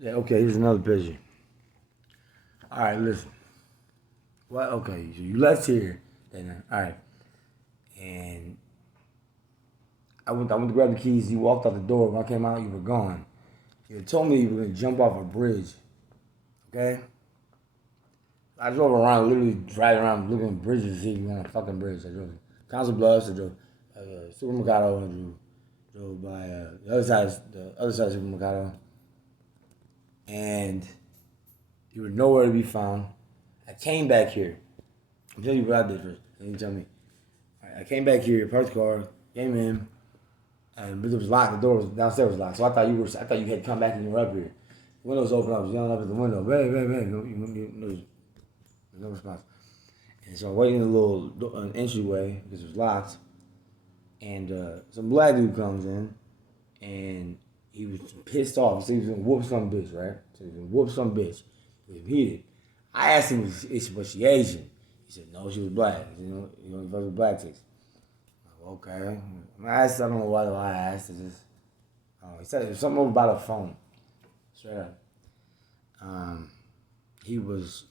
Yeah, okay, here's another picture. All right, listen. What? Okay, so you left here. Then, all right. And I went to grab the keys. You walked out the door. When I came out, you were gone. You told me you were going to jump off a bridge. Okay? I drove around, literally driving around looking at bridges to see if you on a fucking bridge. I drove Council Bluffs, I drove Supermercado, and drove by the other side of Supermercado. And you were nowhere to be found. I came back here. I'll tell you what I did first. And you tell me. I came back here, parked the car, came in, and it was locked. The door was downstairs was locked. So I thought you had come back and you were up here. The windows open. I was yelling up at the window, babe. No response. And so I waited in a little entryway because it was locked. And some black dude comes in, and he was pissed off. He said he was gonna whoop some bitch, right? So he was gonna whoop some bitch. He was heated. I asked him, was she Asian? He said, no, she was black. He fucked with black chicks. Okay. I don't know why I asked. He said it was something about a phone. Straight up. He was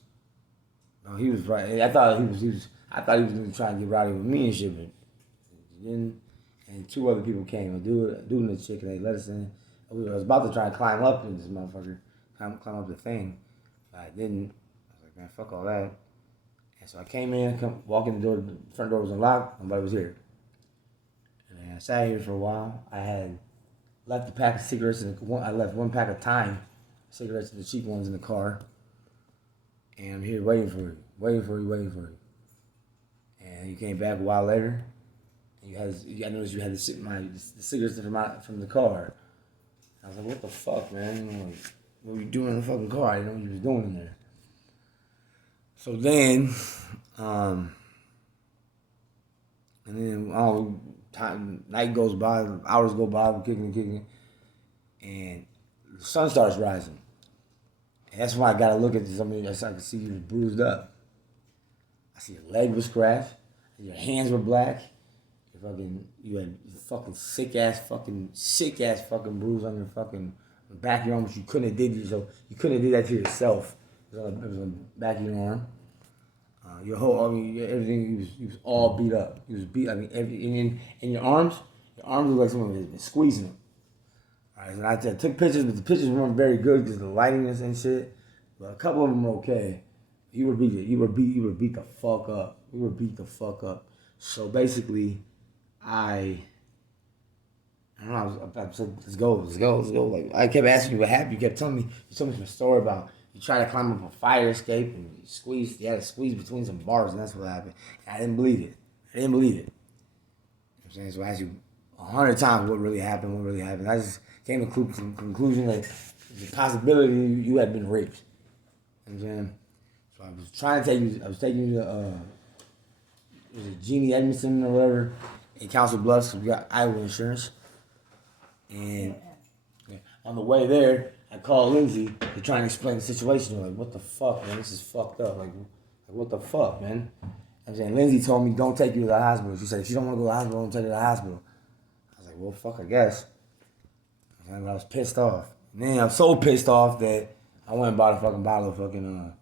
right. I thought he was gonna try and get rowdy with me and shit, but he didn't. And two other people came. A dude and a chick, and they let us in. I was about to try and climb up in this motherfucker, climb up the thing, but I didn't. I was like, man, fuck all that. And so I came in, walk in the door. The front door was unlocked. Nobody was here. And I sat here for a while. I had left a pack of cigarettes I left one pack of Time cigarettes, the cheap ones, in the car. And I'm here waiting for you. And you came back a while later. And I noticed you had the cigarettes from the car. I was like, what the fuck, man? What were you doing in the fucking car? I didn't know what you was doing in there. So then, and then night goes by, hours go by, we're kicking, and the sun starts rising. And that's why I gotta look at somebody so I can see you was bruised up. I see your leg was scratched, your hands were black, you had fucking sick ass fucking bruise on your fucking back of your arm, which you couldn't have did yourself. You couldn't have did that to yourself. It was on the back of your arm. Your whole, everything, you was all beat up. You was beat, and your arms looked like someone had been squeezing them. Alright, so I took pictures, but the pictures weren't very good because of the lightiness and shit. But a couple of them were okay. You were beat the fuck up. You were beat the fuck up. So basically, I don't know. I said, let's go. Like I kept asking you what happened. You kept telling me. You told me some story about you tried to climb up a fire escape and you had to squeeze between some bars, and that's what happened. And I didn't believe it. You know what I'm saying? So I asked you 100 times what really happened. I just came to the conclusion that the possibility you had been raped. You know what I'm saying? So I was trying to take you. I was taking you to was it Jeannie Edmondson or whatever in Council Bluffs. We got Iowa insurance, and on the way there, I called Lindsay to try and explain the situation. Like, what the fuck, man? This is fucked up. Like what the fuck, man? I'm saying Lindsay told me don't take you to the hospital. She said if you don't want to go to the hospital, don't take you to the hospital. I was like, well, fuck, I guess. And I was pissed off. And then I'm so pissed off that I went and bought a fucking bottle of fucking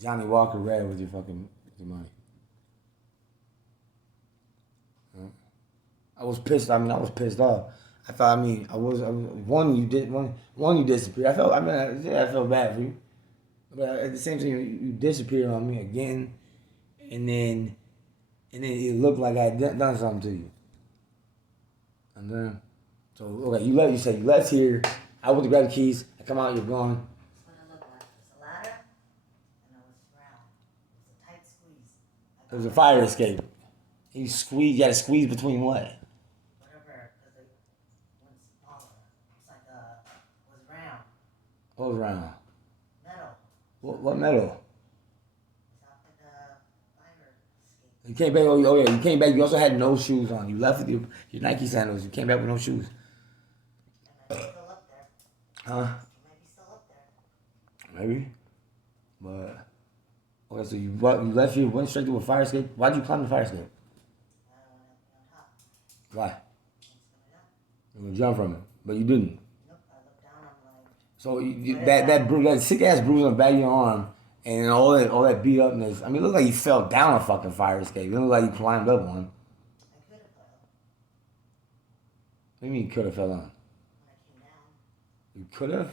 Johnny Walker Red with your money. I was pissed. I was pissed off. I thought. I was one. You disappeared. I felt bad for you, but at the same time, you disappeared on me again, and then it looked like I had done something to you. And then, so okay, you said you left here. I went to grab the keys. I come out. You're gone. That's what it looked like. It was a ladder, and it was round. It was a tight squeeze. It was a fire escape. You had to squeeze between what? Whatever, because it went smaller. It's like it was round. What was round? Metal. What metal? It's off like a fire escape. You came back. Oh yeah, you came back. You also had no shoes on. You left with your Nike sandals. You came back with no shoes. It might be still up there. Huh? It might be still up there. Maybe. But okay, so you left here, went straight to a fire escape. Why'd you climb the fire escape? I want to be on top. Why? It's You gonna jump from it, but you didn't. Nope, I looked down, I'm like, So What is that? that sick ass bruise on the back of your arm and all that beat upness. I mean, it looked like you fell down a fucking fire escape. It looked like you climbed up one. I could have fell What do you mean you could have fell down? when I came down. You could have.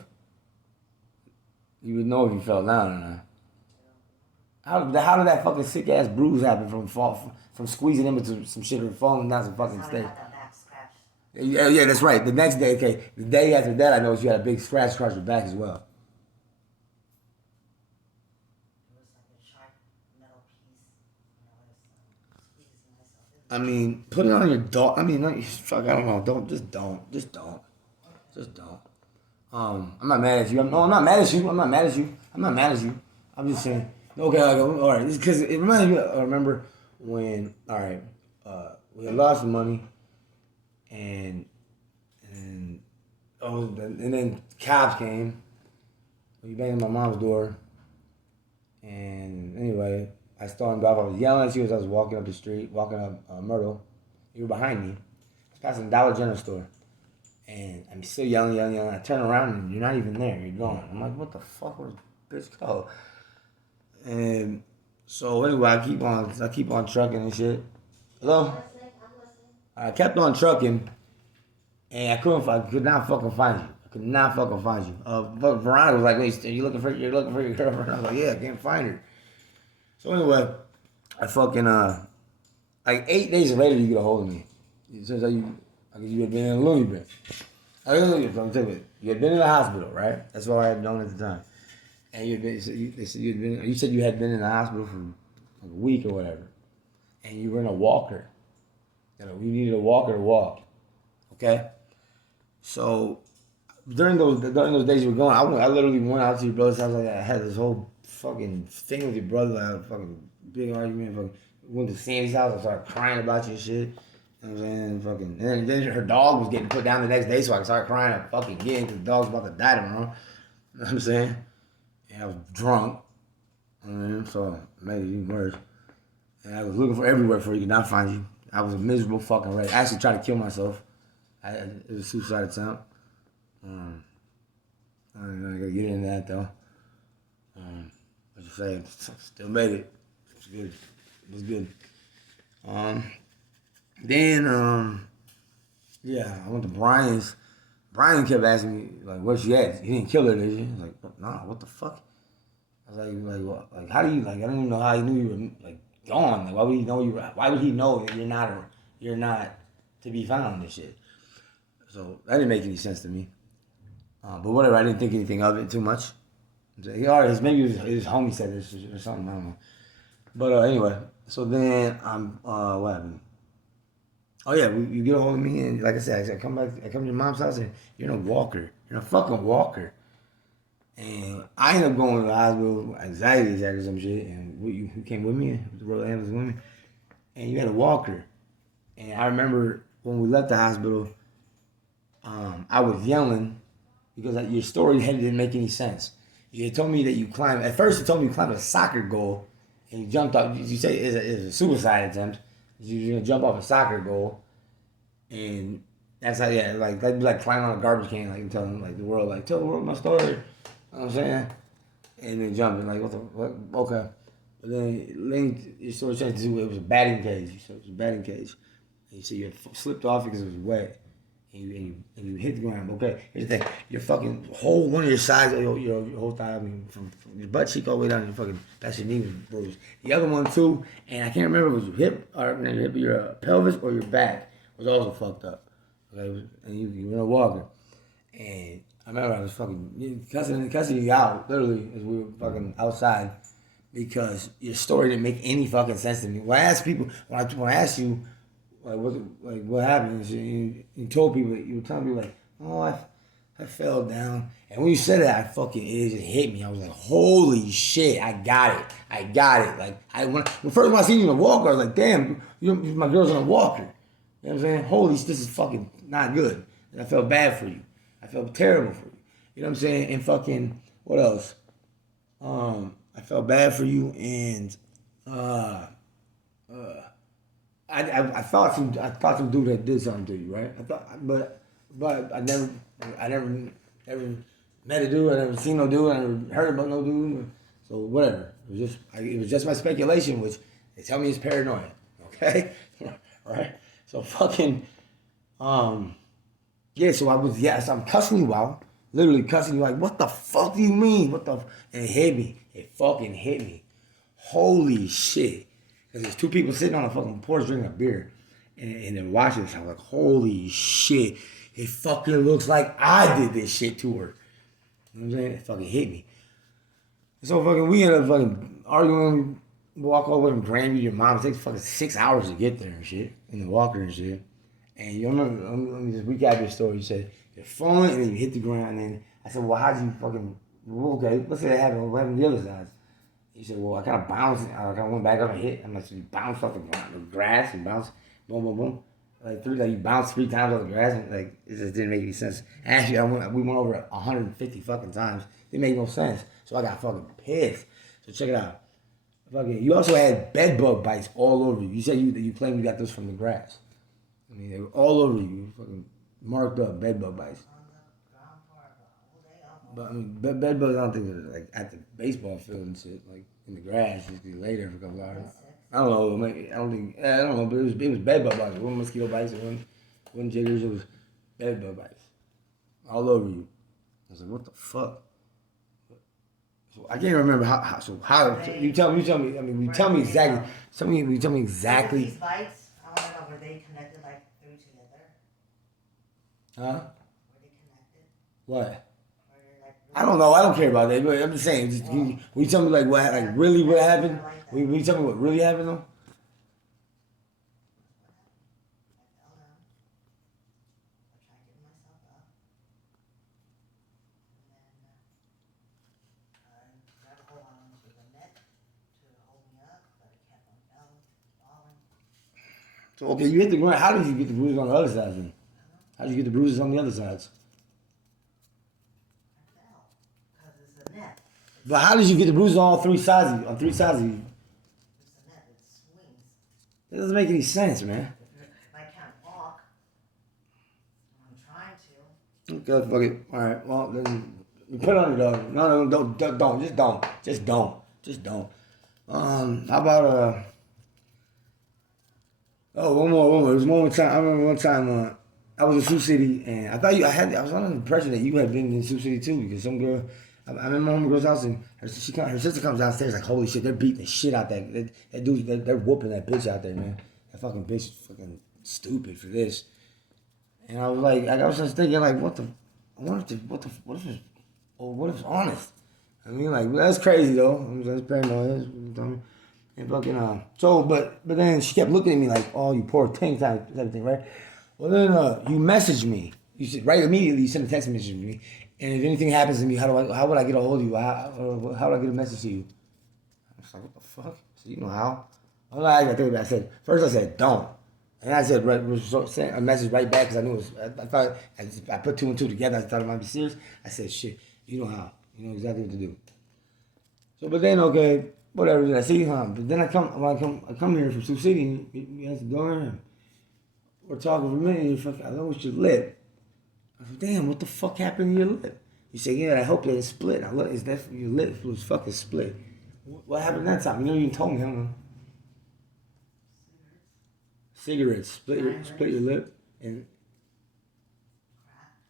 You would know if you fell down or not. How did that fucking sick ass bruise happen from squeezing into some shit or falling down some fucking That's how I stairs? got that back scratch. Yeah, that's right. The next day, okay, the day after that, I noticed you had a big scratch across your back as well. It was like a sharp metal piece, and I was squeezing myself in. I mean, put it on your dog. I mean, fuck, I don't know. Just don't. I'm not mad at you. I'm not mad at you. I'm just saying. Okay, all right. Because it reminds me. I remember when. All right, we had lost the money, and and then cops came. We banged on my mom's door, and anyway, I started off. I was yelling at you as I was walking up the street, walking up Myrtle. You were behind me. I was passing the Dollar General store. And I'm still yelling. I turn around and you're not even there. You're gone. I'm like, what the fuck? Where's this bitch go? And so anyway, I keep on trucking and shit. Hello? I'm listening. I kept on trucking, and I could not fucking find you. But Veronica was like, wait, you're looking for your girlfriend? I was like, yeah, I can't find her. So anyway, I fucking like 8 days later, you get a hold of me. It says you had been in a loony bin. I'm telling you, you had been in the hospital, right? That's all I had known at the time. And you said you had been in the hospital for like a week or whatever, and you were in a walker. You needed a walker to walk. Okay. So during those days you were going, I literally went out to your brother's house. Like I had this whole fucking thing with your brother. I had a fucking big argument. Fucking went to Sandy's house. I started crying about your shit. You know what I'm saying? Fucking, and then her dog was getting put down the next day, so I started crying at fucking again because the dog's about to die tomorrow. You know what I'm saying? And I was drunk. So it made it even worse. And I was looking for everywhere for you, could not find you. I was a miserable fucking wreck. I actually tried to kill myself. It was a suicide attempt. I'm not gonna get into that though. What you say? Still made it. It was good. Then yeah, I went to Brian's. Brian kept asking me like, "Where's she at? You didn't kill her, did you?" I was like, "Nah, what the fuck?" I was like, what? Like, how do you like? I don't even know how he knew you were like gone. Like, why would he know you? Why would he know that you're not to be found and shit? So that didn't make any sense to me. But whatever, I didn't think anything of it too much. Maybe his homie said this or something. I don't know. But anyway, so then what happened? Oh yeah, you get a hold of me and like I said, I come to your mom's house and you're in a walker. You're in a fucking walker. And I ended up going to the hospital, anxiety attack or some shit. And you came with me, the road ambulance with me, and you had a walker. And I remember when we left the hospital, I was yelling because your story didn't make any sense. You had told me that you climbed. At first, you told me you climbed a soccer goal, and you jumped off. You say it's a suicide attempt. You're gonna jump off a soccer goal, and that's how that'd be like climbing on a garbage can, like telling like the world, like tell the world my story. You know what I'm saying? And then jumping, like what? Okay. But then your story changed to it was a batting cage. You said it was a batting cage. And you said you had slipped off because it was wet. And you hit the ground. Okay, here's the thing: your fucking whole one of your sides, your whole thigh, I mean, from your butt cheek all the way down to your fucking that's your knee was bruised. The other one too, and I can't remember if it was your hip or your pelvis or your back was also fucked up. Okay, and you were in a walker, and I remember I was fucking cussing you out literally as we were fucking outside because your story didn't make any fucking sense to me. When I asked people, when I asked you. What happened? You told people, you were telling people like, oh, I fell down. And when you said that, it just hit me. I was like, holy shit, I got it. Like, when I seen you in a walker, I was like, damn, my girl's in a walker. You know what I'm saying? Holy, this is fucking not good. And I felt bad for you. I felt terrible for you. You know what I'm saying? And fucking, what else? I felt bad for you and, I thought some dude had did something to you, right? But but never met a dude. I never seen no dude. I never heard about no dude. So whatever. It was just my speculation, which they tell me is paranoia. Okay, right? So fucking, yeah. So I'm cussing you out, literally cussing you like, what the fuck do you mean? What the? And it hit me. It fucking hit me. Holy shit! Because there's two people sitting on a fucking porch drinking a beer, and they're watching this. I'm like, holy shit! It fucking looks like I did this shit to her. You know what I'm saying? It fucking hit me. So fucking we ended up fucking arguing. Walk all the way from Grandview to your mom. It takes fucking 6 hours to get there and shit. In the walker and shit. And you remember, let me just recap your story. You said you're falling and then you hit the ground. And then I said, well, how'd you fucking, okay, let's say that happened. What happened to the other side? He said, well, I kind of bounced. I kind of went back up and hit. I'm like, so you bounced off the grass and bounced, boom, boom, boom. Like you bounced 3 times off the grass. And like, it just didn't make any sense. Actually, we went over it 150 fucking times. It didn't make no sense. So I got fucking pissed. So check it out. Fucking, you also had bed bug bites all over you. You said you claimed you got those from the grass. I mean, they were all over you. Fucking marked up bed bug bites. But I mean, bed bugs, I don't think they're like at the baseball field and shit, like in the grass. Just be lay there for a couple hours. I don't know. I don't know. But it was bed bug bites. It wasn't mosquito bites. It wasn't jiggers. It was bed bug bites all over you. I was like, what the fuck? So I can't remember how. So you tell me. I mean, you tell me exactly. You tell me exactly. These bites, I want to know, were they connected like through together? Huh? Were they connected? What? Like, I don't know. I don't care about that. But I'm just saying. Will you tell me like really what happened? Will you tell me what really happened though? So okay, you hit the ground. How did you get the bruises on the other side then? How did you get the bruises on the other sides? But how did you get the bruises on all 3 sides of you? On 3 sides of you? That doesn't make any sense, man. I can't walk. I'm trying to. Okay, fuck it. All right. Well, then you put it on your dog. No, don't. Just don't. How about Oh, one more. There was one more time. I remember one time I was in Sioux City, and I thought I was under the impression that you had been in Sioux City too, because some girl. I remember my homegirl's house, and her sister comes downstairs like, holy shit, they're beating the shit out that dude. They're whooping that bitch out there, man. That fucking bitch is fucking stupid for this. And I was like, I was just thinking like, what if it's honest? I mean, like, that's crazy though. That's paranoia. And fucking but then she kept looking at me like, oh, you poor thing, type thing, right? Well then you messaged me. You said right immediately. You sent a text message to me, and if anything happens to me, how would I get a hold of you? How would I get a message to you? I was like, what the fuck? So you know how? I'm like, I think about it. I said don't, and I said sent a message right back because I knew it was. I thought I put 2 and 2 together. I thought it might be serious. I said shit. You know how? You know exactly what to do. So, but then okay. Whatever, I see, but then I come here from Sioux City, and you answer the door, and we're talking for a minute, and you're fucking, I noticed your lip. I said, damn, what the fuck happened to your lip? You said, yeah, I hope that it's split. I look, it's definitely, your lip was fucking split. What happened that time? You never even told me, huh? Cigarettes, split your lip, and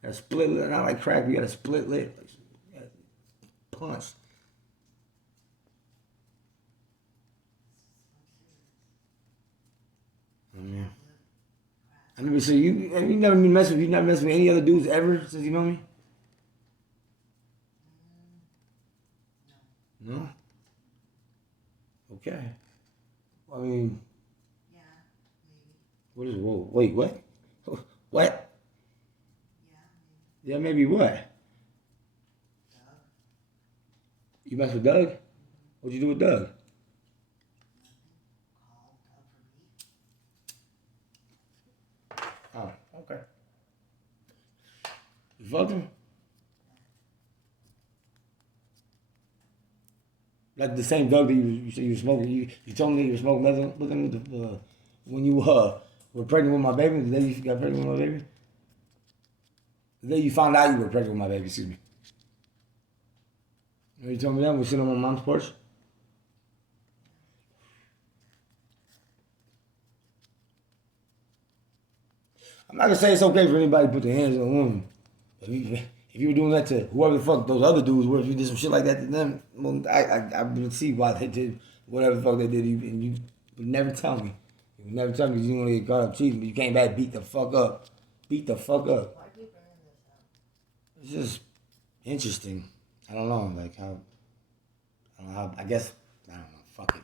a split lip, not like crack, you got a split lip, like, punch. Yeah. I mean, so you never messed with any other dudes ever since you know me? No. Okay. I mean. Yeah, maybe. What is whoa? Wait, what? What? Yeah, maybe. Yeah, maybe what? Doug. You mess with Doug? What'd you do with Doug? Oh, okay. You fucked him? Like the same Doug that you said you were smoking. You told me that you were smoking meth with him when you were pregnant with my baby. The day you got pregnant with my baby. The day you found out you were pregnant with my baby, excuse me. You know you told me that when we were sitting on my mom's porch? I'm not gonna say it's okay for anybody to put their hands on a woman. If you were doing that to whoever the fuck those other dudes were, if you did some shit like that to them, well, I would see why they did whatever the fuck they did. And you would never tell me. You would never tell me because you didn't want to get caught up cheating, but you came back beat the fuck up. Beat the fuck up. Why you bringing this up? It's just interesting. I don't know, like how, I don't know how, I guess, I don't know, fuck it.